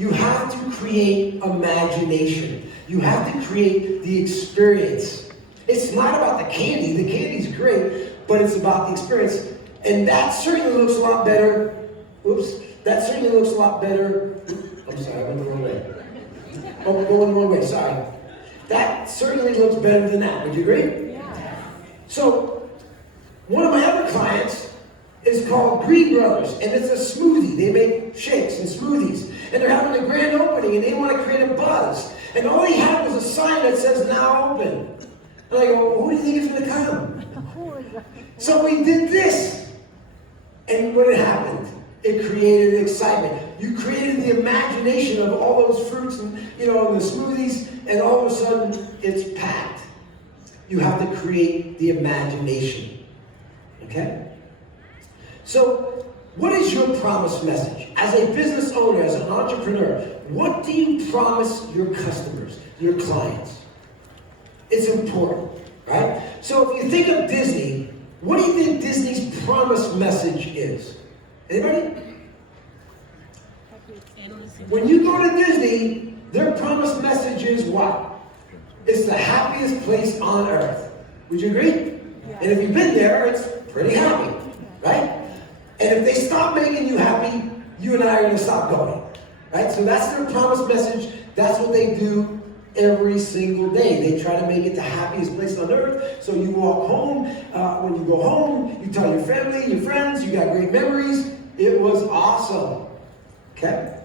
You have to create imagination. You have to create the experience. It's not about the candy. The candy's great, but it's about the experience. And that certainly looks a lot better. Oops. That certainly looks a lot better. I'm sorry, I went the wrong way. Oh, going the wrong way, sorry. That certainly looks better than that. Would you agree? Yeah. So, one of my other clients is called Green Brothers, and it's a smoothie. They make shakes and smoothies. And they're having a grand opening, and they want to create a buzz. And all he had was a sign that says, now open. And I go, who do you think is going to come? So we did this. And what had happened? It created excitement. You created the imagination of all those fruits and, and the smoothies, and all of a sudden, it's packed. You have to create the imagination. Okay? So, what is your promise message? As a business owner, as an entrepreneur, what do you promise your customers, your clients? It's important, right? So if you think of Disney, what do you think Disney's promise message is? Anybody? When you go to Disney, their promise message is what? It's the happiest place on earth. Would you agree? And if you've been there, it's pretty happy, right? And if they stop making you happy, you and I are going to stop going, right? So that's their promise message. That's what they do every single day. They try to make it the happiest place on earth. So you walk home. When you go home, you tell your family, your friends, you got great memories. It was awesome. Okay?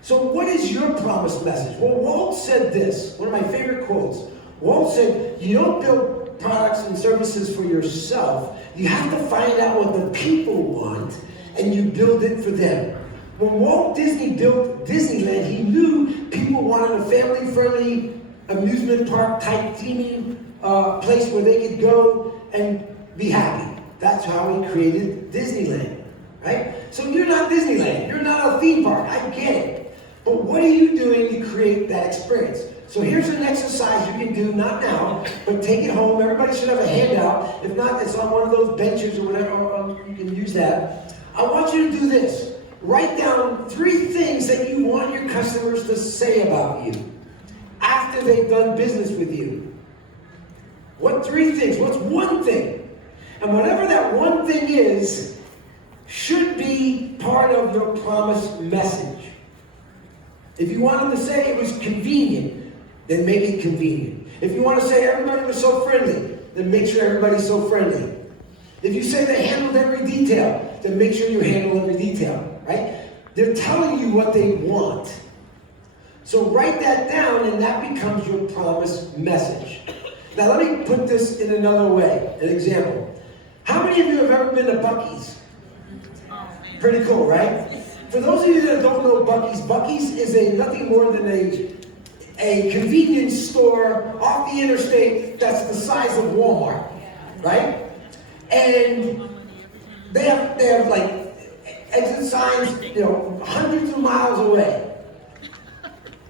So what is your promise message? Well, Walt said this, one of my favorite quotes. Walt said, you don't build products and services for yourself. You have to find out what the people want, and you build it for them. When Walt Disney built Disneyland, he knew people wanted a family-friendly amusement park type theming place where they could go and be happy. That's how he created Disneyland, right? So you're not Disneyland. You're not a theme park. I get it. But what are you doing to create that experience? So here's an exercise you can do, not now, but take it home. Everybody should have a handout. If not, it's on one of those benches or whatever. You can use that. I want you to do this. Write down 3 things that you want your customers to say about you after they've done business with you. What 3 things? What's one thing? And whatever that one thing is, should be part of your promise message. If you want them to say it was convenient, then make it convenient. If you want to say everybody was so friendly, then make sure everybody's so friendly. If you say they handled every detail, then make sure you handle every detail, right? They're telling you what they want. So write that down, and that becomes your promise message. Now let me put this in another way, an example. How many of you have ever been to Buc-ee's? Pretty cool, right? For those of you that don't know Buc-ee's, Buc-ee's is nothing more than a convenience store off the interstate that's the size of Walmart, right? And they have like exit signs, hundreds of miles away.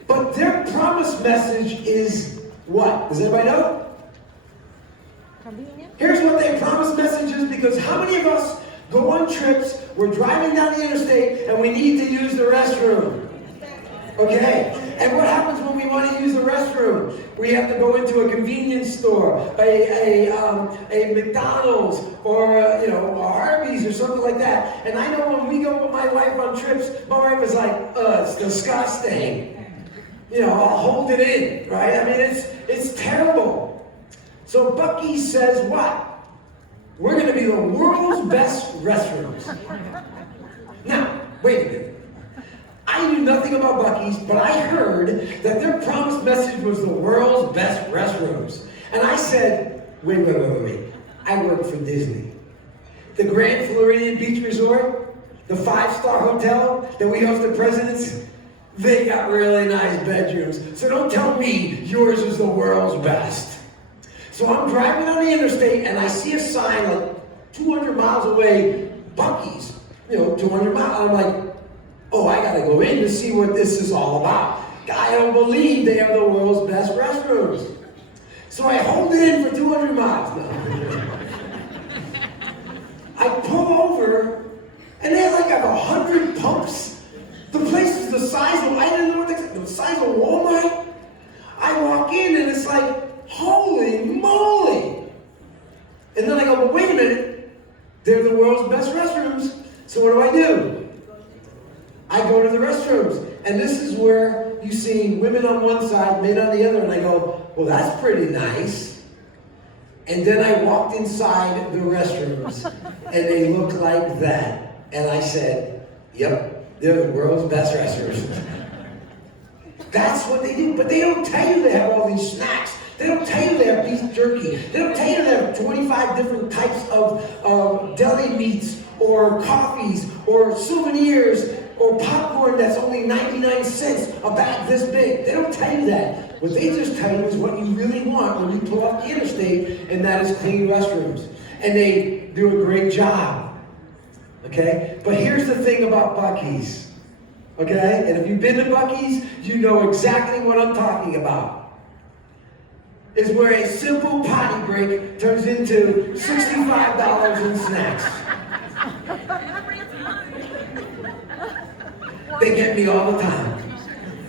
But their promise message is what? Does anybody know? Convenient. Here's what their promise message is, because how many of us go on trips, we're driving down the interstate, and we need to use the restroom? Okay, and what happens when we want to use the restroom? We have to go into a convenience store, a McDonald's, or a Harvey's or something like that. And I know when we go with my wife on trips, my wife is like, it's disgusting. I'll hold it in, right? I mean, it's terrible. So Buc-ee's says what? We're going to be the world's best restrooms. Now, wait a minute. I knew nothing about Buc-ee's, but I heard that their promised message was the world's best restrooms. And I said, wait. I work for Disney. The Grand Floridian Beach Resort, the 5-star hotel that we host the presidents, they got really nice bedrooms. So don't tell me yours is the world's best. So I'm driving on the interstate and I see a sign like 200 miles away, Buc-ee's, 200 miles. I'm like, oh, I gotta go in to see what this is all about. I don't believe they have the world's best restrooms. So I hold it in for 200 miles. I pull over, and they have 100 pumps The place is the size of, I didn't know what the size of Walmart. I walk in and it's like, holy moly. And then I go, well, wait a minute. They're the world's best restrooms. So what do? I go to the restrooms. And this is where you see women on one side, men on the other. And I go, well, that's pretty nice. And then I walked inside the restrooms and they look like that. And I said, yep, they're the world's best restrooms. That's what they do. But they don't tell you they have all these snacks. They don't tell you they have beef jerky. They don't tell you they have 25 different types of deli meats or coffees or souvenirs or popcorn that's only 99 cents, a bag this big. They don't tell you that. What they just tell you is what you really want when you pull off the interstate, and that is clean restrooms. And they do a great job. Okay? But here's the thing about Buc-ee's. Okay? And if you've been to Buc-ee's, you know exactly what I'm talking about. Is where a simple potty break turns into $65 in snacks. They get me all the time.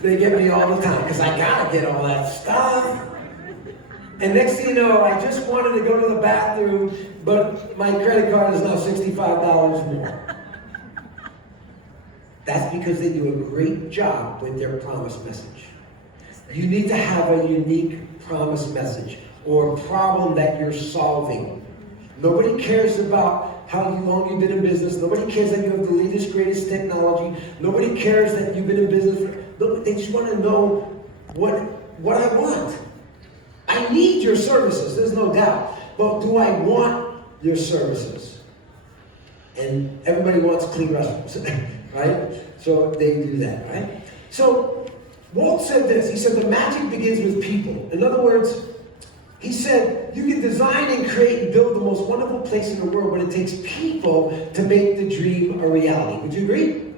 They get me all the time because I gotta get all that stuff. And next thing you know, I just wanted to go to the bathroom, but my credit card is now $65 more. That's because they do a great job with their promise message. You need to have a unique promise message or a problem that you're solving. Nobody cares about how long you've been in business. Nobody cares that you have the latest, greatest technology. Nobody cares that you've been in business. They just want to know what I want. I need your services, there's no doubt. But do I want your services? And everybody wants clean restrooms, right? So they do that, right? So Walt said this. He said the magic begins with people. In other words, he said, you can design and create and build the most wonderful place in the world, but it takes people to make the dream a reality. Would you agree?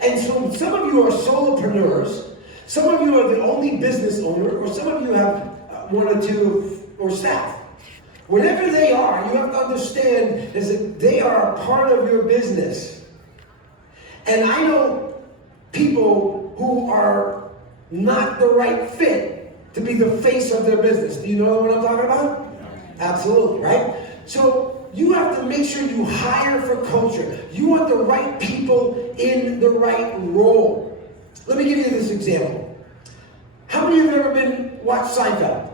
And so some of you are solopreneurs. Some of you are the only business owner, or some of you have one or two or staff. Whatever they are, you have to understand is that they are a part of your business. And I know people who are not the right fit to be the face of their business. Do you know what I'm talking about? Absolutely, right? So you have to make sure you hire for culture. You want the right people in the right role. Let me give you this example. How many of you have ever watched Seinfeld?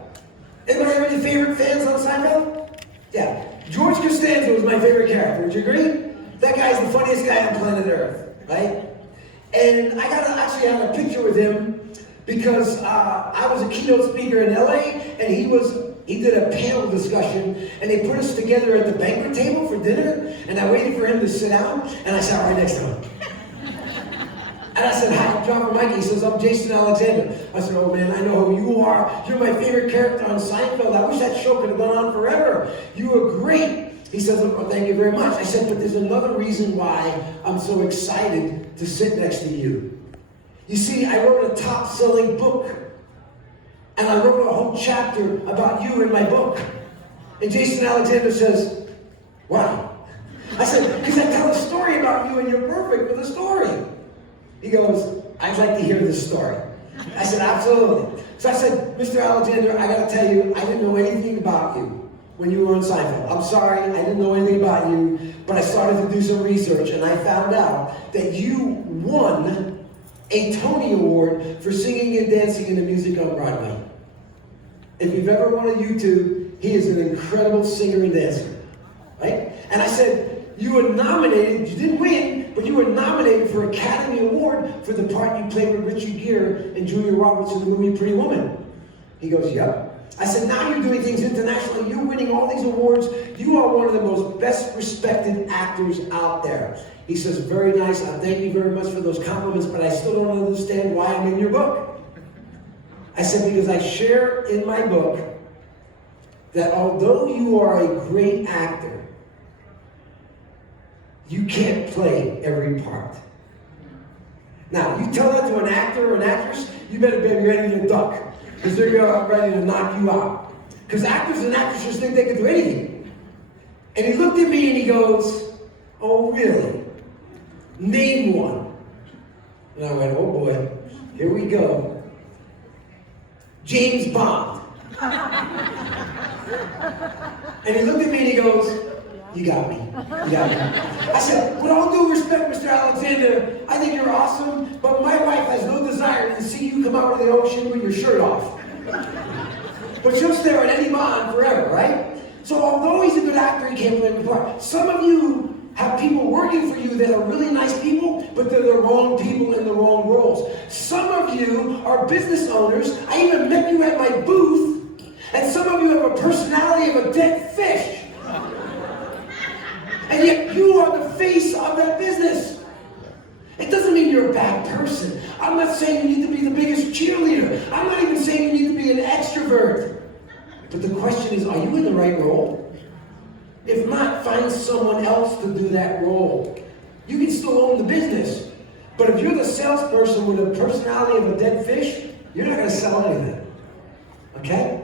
Anybody have any favorite fans on Seinfeld? Yeah. George Costanza was my favorite character. Would you agree? That guy's the funniest guy on planet Earth, right? And I got to actually have a picture with him because I was a keynote speaker in LA, and he did a panel discussion, and they put us together at the banquet table for dinner, and I waited for him to sit down, and I sat right next to him. And I said, hi, I'm John Mike. He says, I'm Jason Alexander. I said, oh man, I know who you are. You're my favorite character on Seinfeld. I wish that show could have gone on forever. You were great. He says, oh, thank you very much. I said, but there's another reason why I'm so excited to sit next to you. You see, I wrote a top-selling book. And I wrote a whole chapter about you in my book. And Jason Alexander says, why? I said, because I tell a story about you and you're perfect for the story. He goes, I'd like to hear this story. I said, absolutely. So I said, Mr. Alexander, I got to tell you, I didn't know anything about you when you were on Seinfeld. I'm sorry, I didn't know anything about you, but I started to do some research, and I found out that you won a Tony Award for singing and dancing in the music on Broadway. If you've ever won a YouTube, he is an incredible singer and dancer, right? And I said, you were nominated, you didn't win, but you were nominated for Academy Award for the part you played with Richard Gere and Julia Roberts in the movie Pretty Woman. He goes, yep. I said, now you're doing things internationally, you're winning all these awards, you are one of the most best respected actors out there. He says, very nice, thank you very much for those compliments, but I still don't understand why I'm in your book. I said, because I share in my book that although you are a great actor, you can't play every part. Now, you tell that to an actor or an actress, you better be ready to duck, because they're ready to knock you out. Because actors and actresses think they can do anything. And he looked at me and he goes, oh, really? Name one. And I went, oh boy, here we go. James Bond. And he looked at me and he goes, you got me. You got me. I said, with all due respect, Mr. Alexander, I think you're awesome, but my wife has no desire to see you come out of the ocean with your shirt off. But she'll stare at any Bond forever, right? So although he's a good actor, he can't play the part. Some of you have people working for you that are really nice people, but they're the wrong people in the wrong roles. Some of you are business owners. I even met you at my booth, and some of you have a personality of a dead fish. And yet you are the face of that business. It doesn't mean you're a bad person. I'm not saying you need to be the biggest cheerleader. I'm not even saying you need to be an extrovert. But the question is, are you in the right role? If not, find someone else to do that role. You can still own the business. But if you're the salesperson with a personality of a dead fish, you're not going to sell anything. Okay?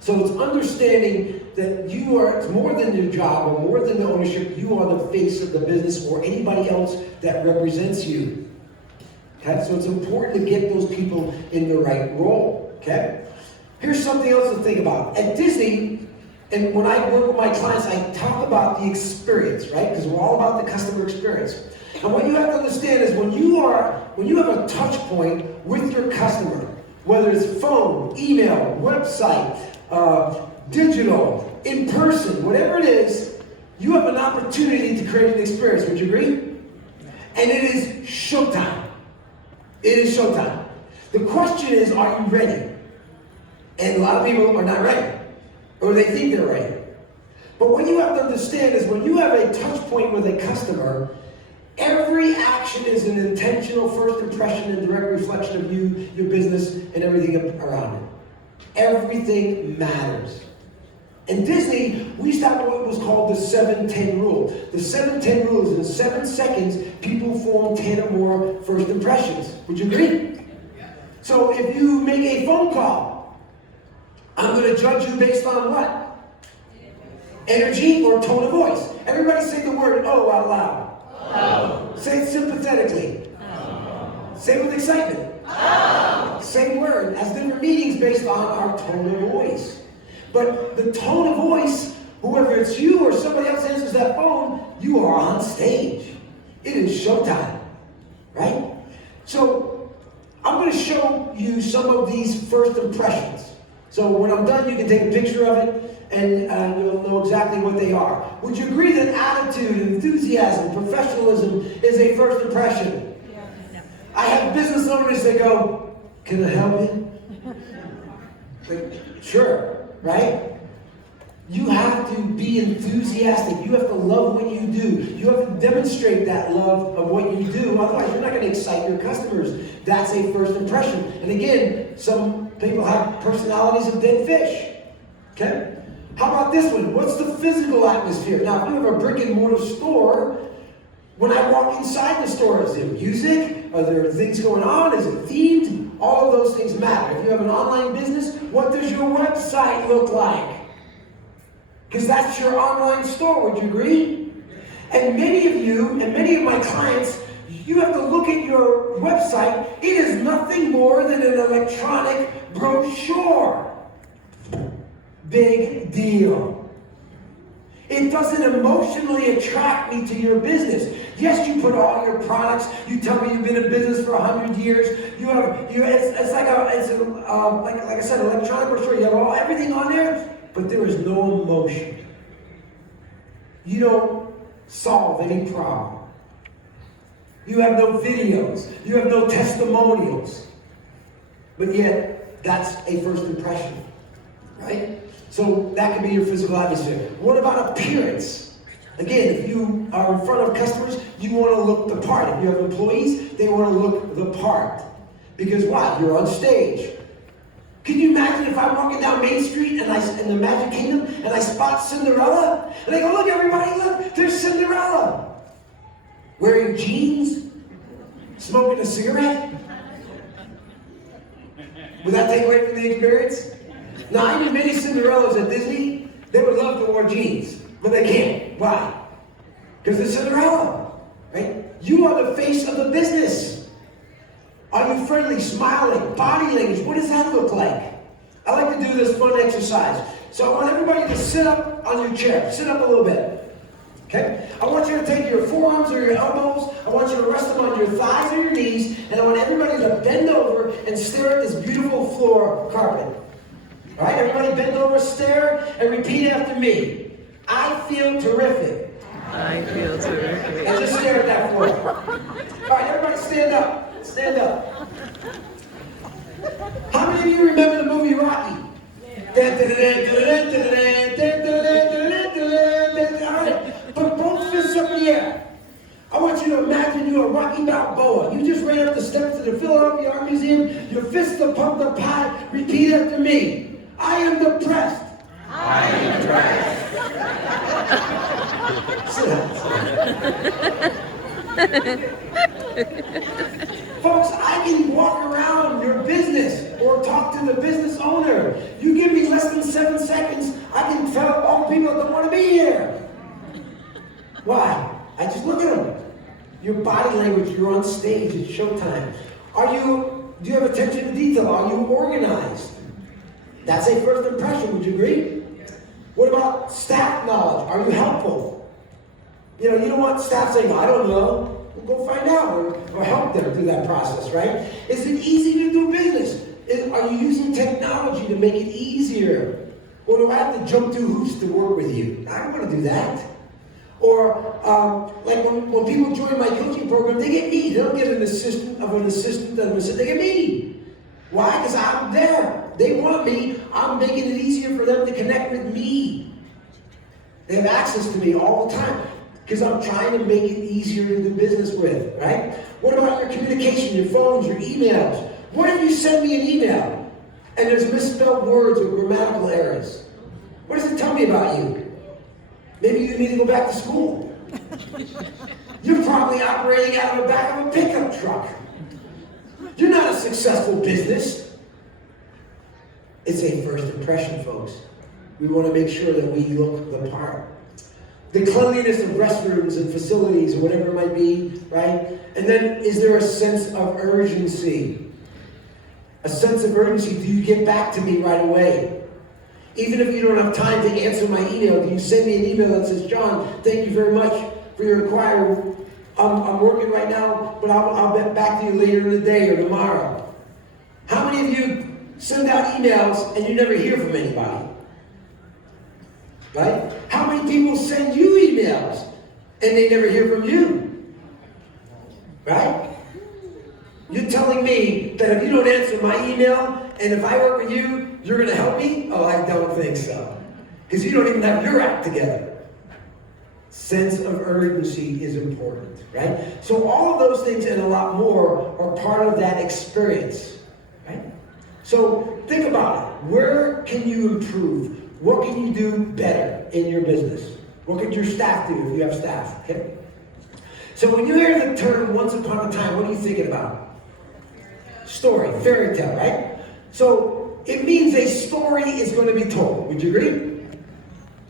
So it's understanding that you are, it's more than your job or more than the ownership. You are the face of the business or anybody else that represents you. Okay? So it's important to get those people in the right role. Okay? Here's something else to think about. At Disney, and when I work with my clients, I talk about the experience, right? Because we're all about the customer experience. And what you have to understand is when you have a touch point with your customer, whether it's phone, email, website, digital, in person, whatever it is, you have an opportunity to create an experience. Would you agree? And it is showtime. It is showtime. The question is, are you ready? And a lot of people are not ready. Or they think they're ready. But what you have to understand is when you have a touch point with a customer, every action is an intentional first impression and direct reflection of you, your business, and everything around it. Everything matters. In Disney, we started what was called the 7-10 rule. The 7-10 rule is in 7 seconds, people form 10 or more first impressions. Would you agree? So if you make a phone call, I'm going to judge you based on what? Energy or tone of voice. Everybody say the word "oh" out loud. Oh. Say it sympathetically. Oh. Say it with excitement. Oh. Same word as different meanings based on our tone of voice. But the tone of voice, whoever it's you or somebody else answers that phone, you are on stage. It is showtime, right? So I'm going to show you some of these first impressions. So when I'm done, you can take a picture of it and you'll know exactly what they are. Would you agree that attitude, enthusiasm, professionalism is a first impression? Yeah. I have business owners that go, "Can I help you?" Like, sure, right? You have to be enthusiastic. You have to love what you do. You have to demonstrate that love of what you do. Otherwise, you're not going to excite your customers. That's a first impression. And again, some people have personalities of dead fish. Okay? How about this one? What's the physical atmosphere? Now, if you have a brick and mortar store, when I walk inside the store, is there music? Are there things going on? Is it themed? All of those things matter. If you have an online business, what does your website look like? Because that's your online store, would you agree? And many of you, and many of my clients, you have to look at your website. It is nothing more than an electronic brochure. Big deal. It doesn't emotionally attract me to your business. Yes, you put all your products. You tell me you've been in business for 100 years. It's like I said, electronic brochure. You have everything on there, but there is no emotion. You don't solve any problem. You have no videos. You have no testimonials. But yet, that's a first impression, right? So that can be your physical atmosphere. What about appearance? Again, if you are in front of customers, you want to look the part. If you have employees, they want to look the part. Because why? You're on stage. Can you imagine if I'm walking down Main Street in the Magic Kingdom and I spot Cinderella? And I go, "Look, everybody, look, there's Cinderella." Wearing jeans? Smoking a cigarette? Would that take away from the experience? Now, I knew many Cinderellas at Disney. They would love to wear jeans, but they can't. Why? Because they're Cinderella, right? You are the face of the business. Are you friendly, smiling, body language? What does that look like? I like to do this fun exercise. So I want everybody to sit up on your chair. Sit up a little bit. Okay? I want you to take your forearms or your elbows. I want you to rest them on your thighs or your knees. And I want everybody to bend over and stare at this beautiful floor carpet. All right? Everybody bend over, stare, and repeat after me. I feel terrific. I feel terrific. And just stare at that floor. All right, everybody stand up. Stand up. How many of you remember the movie Rocky? All right, put both fists up in the air. I want you to imagine you're a Rocky Balboa. You just ran up the steps to the Philadelphia Art Museum. Your fists are pumped up high. Repeat after me. I am depressed. I am depressed. Folks, I can walk around your business or talk to the business owner. You give me less than 7 seconds, I can tell all the people that don't want to be here. Why? I just look at them. Your body language, you're on stage, it's showtime. Do you have attention to detail? Are you organized? That's a first impression, would you agree? What about staff knowledge? Are you helpful? You don't want staff saying, I don't know. Well, go find out or help them through that process, right? Is it easy to do business? Are you using technology to make it easier? Or do I have to jump through hoops to work with you? I don't want to do that. Or like when people join my coaching program, they get me. They don't get an assistant. They get me. Why? Because I'm there. They want me. I'm making it easier for them to connect with me. They have access to me all the time because I'm trying to make it easier to do business with, right? What about your communication, your phones, your emails? What if you send me an email and there's misspelled words or grammatical errors? What does it tell me about you? Maybe you need to go back to school. You're probably operating out of the back of a pickup truck. You're not a successful business. It's a first impression, folks. We want to make sure that we look the part. The cleanliness of restrooms and facilities or whatever it might be, right? And then, is there a sense of urgency? A sense of urgency. Do you get back to me right away? Even if you don't have time to answer my email, do you send me an email that says, John, thank you very much for your inquiry. I'm working right now, but I'll get back to you later in the day or tomorrow. How many of you send out emails and you never hear from anybody? Right? How many people send you emails and they never hear from you? Right? You're telling me that if you don't answer my email and if I work with you, you're going to help me? Oh, I don't think so. Because you don't even have your act together. Sense of urgency is important, right? So all of those things and a lot more are part of that experience, right? So think about it. Where can you improve? What can you do better in your business? What can your staff do if you have staff, okay? So when you hear the term once upon a time, what are you thinking about? Story, fairy tale, right? So it means a story is going to be told. Would you agree?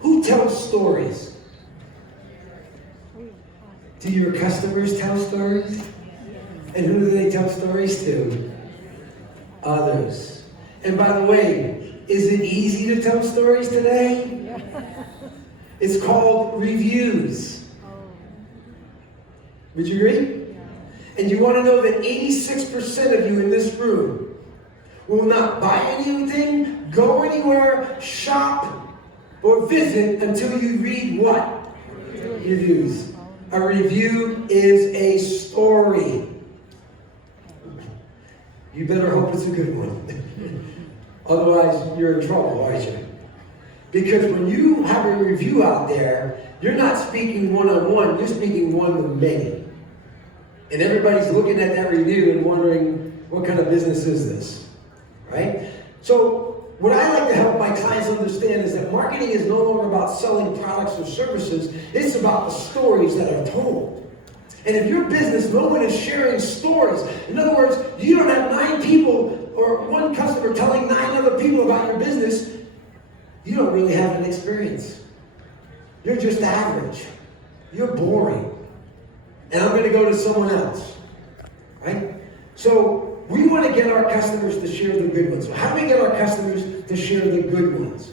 Who tells stories? Do your customers tell stories? And who do they tell stories to? Others. And by the way, is it easy to tell stories today? It's called reviews. Would you agree? And you want to know that 86% of you in this room will not buy anything, go anywhere, shop, or visit until you read what? Reviews. A review is a story. You better hope it's a good one. Otherwise, you're in trouble, aren't you? Because when you have a review out there, you're not speaking one-on-one, you're speaking one-to-many. And everybody's looking at that review and wondering, what kind of business is this? Right? So, what I like to help my clients understand is that marketing is no longer about selling products or services, it's about the stories that are told. And if your business, no one is sharing stories. In other words, you don't have 9 people or one customer telling 9 other people about your business, you don't really have an experience. You're just average. You're boring. And I'm going to go to someone else. Right? So, we want to get our customers to share the good ones. So how do we get our customers to share the good ones?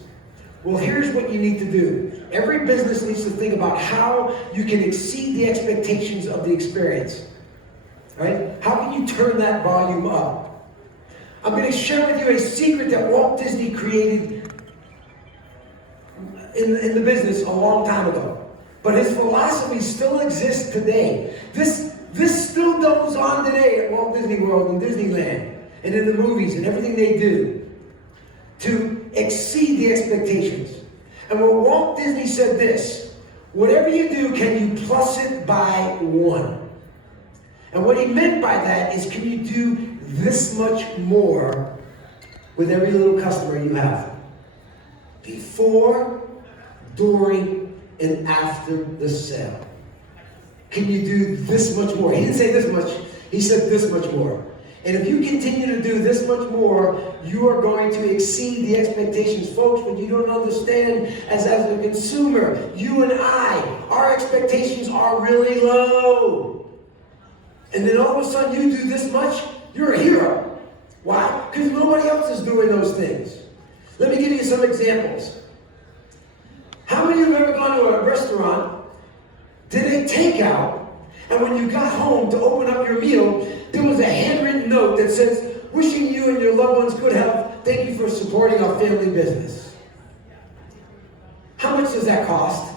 Well, here's what you need to do. Every business needs to think about how you can exceed the expectations of the experience. Right? How can you turn that volume up? I'm going to share with you a secret that Walt Disney created in the business a long time ago. But his philosophy still exists today. This still goes on today at Walt Disney World and Disneyland and in the movies and everything they do to exceed the expectations. And what Walt Disney said this, whatever you do, can you plus it by 1? And what he meant by that is, can you do this much more with every little customer you have? Before, during, and after the sale. Can you do this much more? He didn't say this much, he said this much more. And if you continue to do this much more, you are going to exceed the expectations. Folks, what you don't understand as a consumer, you and I, our expectations are really low. And then all of a sudden you do this much, you're a hero. Why? Because nobody else is doing those things. Let me give you some examples. How many of you have ever gone to a restaurant, did a takeout, and when you got home to open up your meal, there was a handwritten note that says, wishing you and your loved ones good health, thank you for supporting our family business. How much does that cost?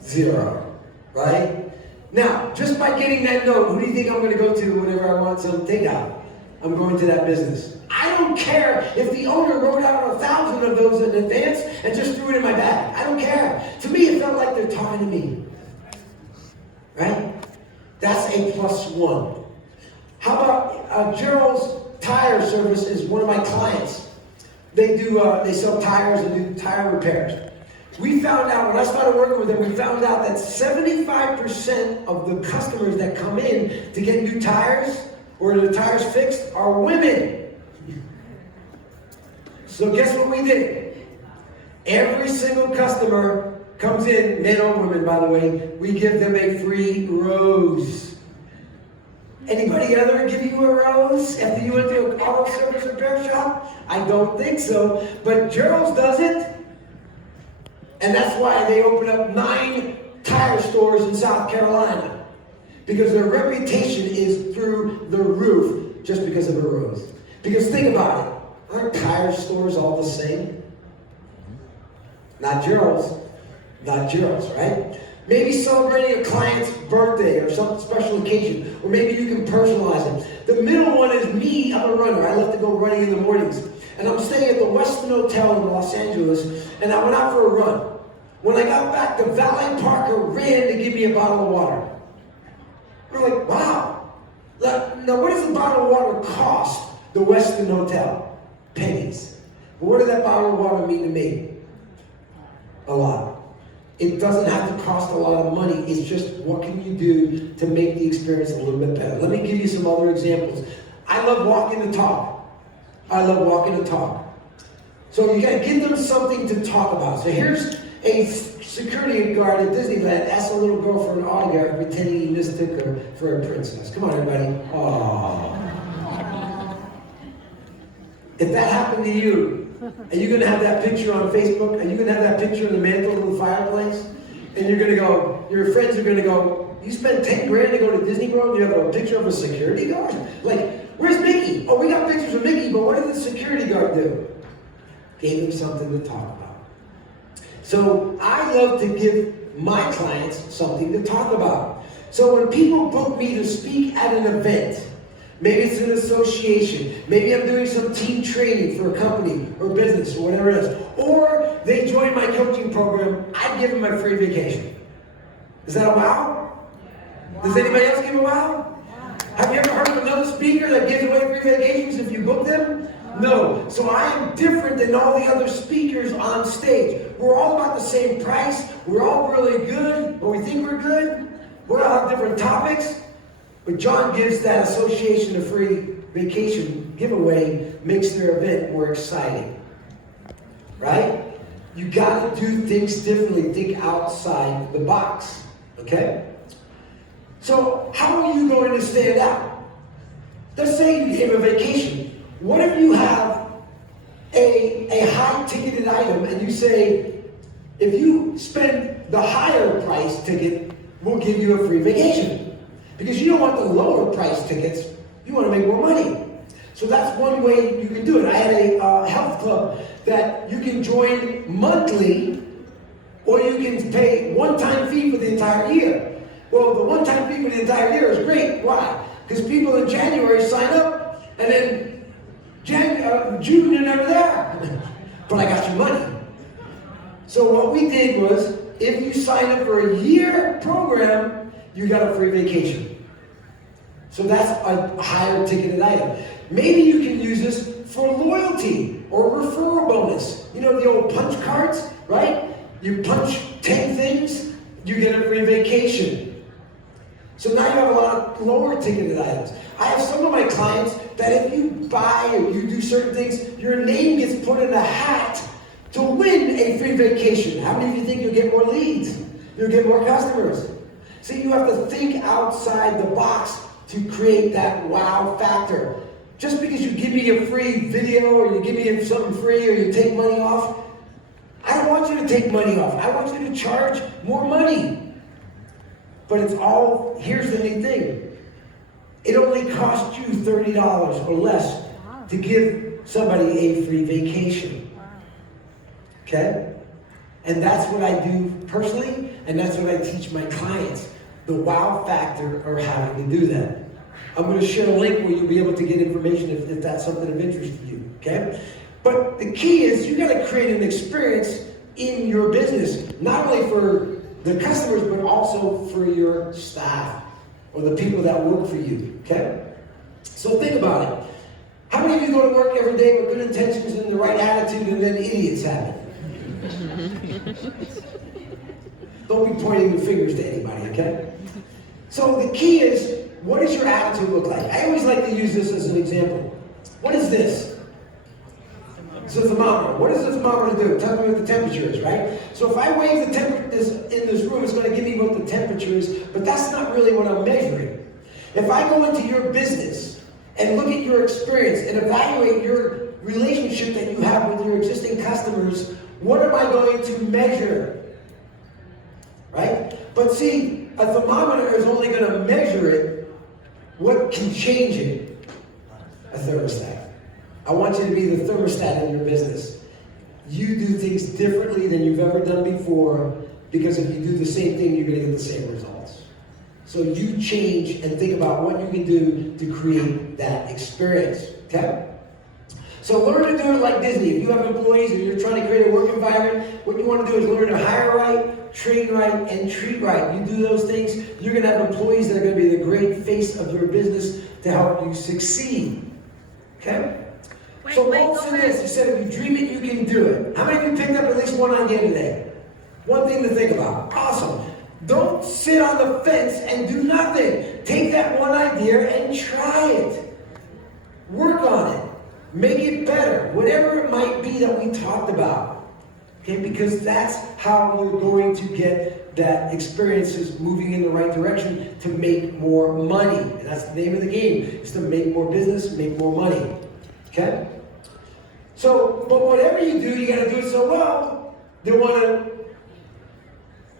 0, right? Now, just by getting that note, who do you think I'm going to go to whenever I want some takeout? I'm going to that business. I don't care if the owner wrote out 1,000 of those in advance and just threw it in my bag. I don't care. To me, it felt like they're talking to me. Right? That's a +1. How about Gerald's Tire Service is one of my clients. They sell tires and do tire repairs. We found out, when I started working with them, we found out that 75% of the customers that come in to get new tires or the tires fixed are women. So guess what we did? Every single customer comes in, men or women, by the way, we give them a free rose. Anybody ever give you a rose after you went to an auto service repair shop? I don't think so, but Gerald's does it. And that's why they opened up 9 tire stores in South Carolina. Because their reputation is through the roof just because of a rose. Because think about it. Aren't tire stores all the same? Not Gerald's. Not Gerald's, right? Maybe celebrating a client's birthday or some special occasion. Or maybe you can personalize it. The middle one is me. I'm a runner. I love to go running in the mornings. And I'm staying at the Westin Hotel in Los Angeles, and I went out for a run. When I got back, the valet parker ran to give me a bottle of water. I'm like, wow. Now, what does a bottle of water cost the Westin Hotel? Pennies. But what did that bottle of water mean to me? A lot. It doesn't have to cost a lot of money. It's just, what can you do to make the experience a little bit better? Let me give you some other examples. I love walking the talk. I love walking the talk. So you gotta give them something to talk about. So here's a security guard at Disneyland asked a little girl for an autograph, pretending he mistook her for a princess. Come on, everybody. Aww. If that happened to you, and you're gonna have that picture on Facebook, and you're gonna have that picture in the mantle of the fireplace, and you're gonna go, your friends are gonna go, you spent 10 grand to go to Disney World, and you have a picture of a security guard? Like, where's Mickey? Oh, we got pictures of Mickey, but what did the security guard do? Gave him something to talk about. So I love to give my clients something to talk about. So when people book me to speak at an event, maybe it's an association, maybe I'm doing some team training for a company or business or whatever it is, or they join my coaching program, I give them a free vacation. Is that a wow? Does anybody else give a wow? Have you ever heard of another speaker that gives away free vacations if you book them? No. So I am different than all the other speakers on stage. We're all about the same price. We're all really good, or we think we're good. We all have different topics. But John gives that association a free vacation giveaway, makes their event more exciting. Right? You got to do things differently. Think outside the box. Okay? So how are you going to stand out? Let's say you gave a vacation. What if you have a high-ticketed item and you say, if you spend the higher price ticket, we'll give you a free vacation. Because you don't want the lower price tickets, you want to make more money. So that's one way you can do it. I had a health club that you can join monthly, or you can pay one-time fee for the entire year. Well, the one-time fee for the entire year is great. Why? Because people in January sign up, and then June you're never there. But I got your money. So what we did was, if you sign up for a year program, you got a free vacation. So that's a higher ticketed item. Maybe you can use this for loyalty or referral bonus. You know the old punch cards, right? You punch 10 things, you get a free vacation. So now you have a lot of lower ticketed items. I have some of my clients that if you buy or you do certain things, your name gets put in a hat to win a free vacation. How many of you think you'll get more leads? You'll get more customers. See, you have to think outside the box to create that wow factor. Just because you give me a free video or you give me something free or you take money off, I don't want you to take money off. I want you to charge more money. But it's all, here's the neat thing. It only costs you $30 or less to give somebody a free vacation. Okay? And that's what I do personally, and that's what I teach my clients. The wow factor of having to do that. I'm going to share a link where you'll be able to get information if that's something of interest to you. Okay? But the key is you got to create an experience in your business, not only for the customers, but also for your staff or the people that work for you. Okay? So think about it. How many of you go to work every day with good intentions and the right attitude, and then idiots have it? Don't be pointing the fingers to anybody, okay? So the key is, what does your attitude look like? I always like to use this as an example. What is this? It's a thermometer. What does the thermometer do? Tell me what the temperature is, right? So if I wave the temperature in this room, it's going to give me what the temperature is, but that's not really what I'm measuring. If I go into your business and look at your experience and evaluate your relationship that you have with your existing customers, what am I going to measure? Right? But see, a thermometer is only going to measure it. What can change it? A thermostat. I want you to be the thermostat in your business. You do things differently than you've ever done before, because if you do the same thing, you're going to get the same results. So you change and think about what you can do to create that experience. Okay? So learn to do it like Disney. If you have employees and you're trying to create a work environment, what you want to do is learn to hire right, train right, and treat right. You do those things, you're going to have employees that are going to be the great face of your business to help you succeed. Okay? So Walt said this, he said, if you dream it, you can do it. How many of you picked up at least one idea today? One thing to think about. Awesome. Don't sit on the fence and do nothing. Take that one idea and try it. Work on it. Make it better. Whatever it might be that we talked about. Okay, because that's how you're going to get that experiences moving in the right direction to make more money. And that's the name of the game, is to make more business, make more money. Okay? So, but whatever you do, you got to do it so well, they want to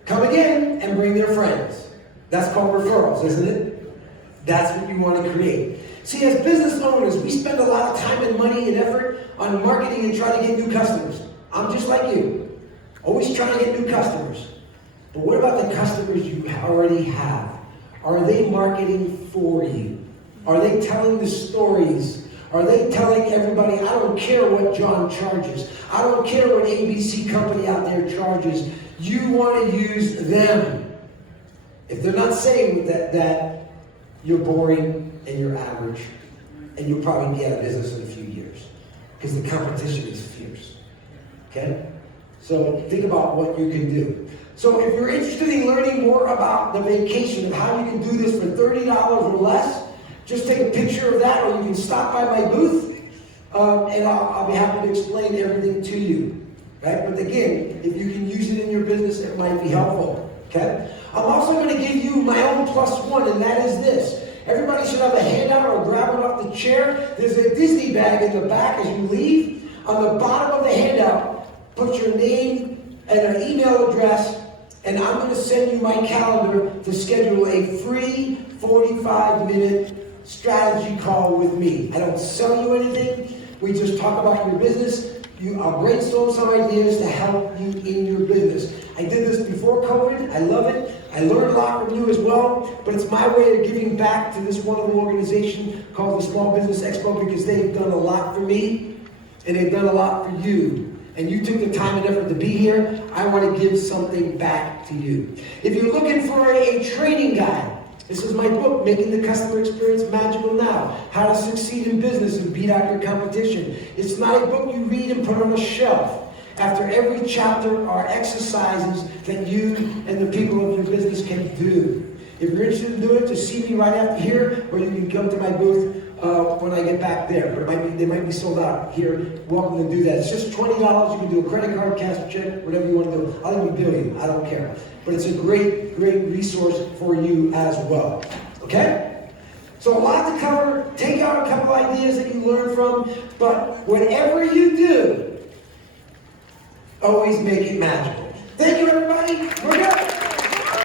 come again and bring their friends. That's called referrals, isn't it? That's what you want to create. See, as business owners, we spend a lot of time and money and effort on marketing and trying to get new customers. I'm just like you, always trying to get new customers. But what about the customers you already have? Are they marketing for you? Are they telling the stories? Are they telling everybody, I don't care what John charges. I don't care what ABC company out there charges. You want to use them. If they're not saying that you're boring and you're average, and you'll probably be out of business in a few years, because the competition is fierce. Okay? So think about what you can do. So if you're interested in learning more about the vacation and how you can do this for $30 or less, just take a picture of that, or you can stop by my booth, and I'll be happy to explain everything to you. Right? But again, if you can use it in your business, it might be helpful. Okay? I'm also going to give you my own +1, and that is this. Everybody should have a handout or grab one off the chair. There's a Disney bag in the back as you leave. On the bottom of the handout, put your name and an email address, and I'm going to send you my calendar to schedule a free 45-minute strategy call with me. I don't sell you anything. We just talk about your business. I'll brainstorm some ideas to help you in your business. I did this before COVID. I love it. I learned a lot from you as well, but it's my way of giving back to this wonderful organization called the Small Business Expo, because they've done a lot for me and they've done a lot for you. And you took the time and effort to be here. I want to give something back to you. If you're looking for a training guide, this is my book, Making the Customer Experience Magical Now, How to Succeed in Business and Beat Out Your Competition. It's not a book you read and put on a shelf. After every chapter are exercises that you and the people of your business can do. If you're interested in doing it, just see me right after here, or you can come to my booth when I get back there. But they might be sold out here. Welcome to do that. It's just $20. You can do a credit card, cash, check, whatever you want to do. I'll even bill you. I don't care. But it's a great, great resource for you as well. Okay? So a lot to cover. Take out a couple ideas that you learned from. But whatever you do, always make it magical. Thank you, everybody. We're good.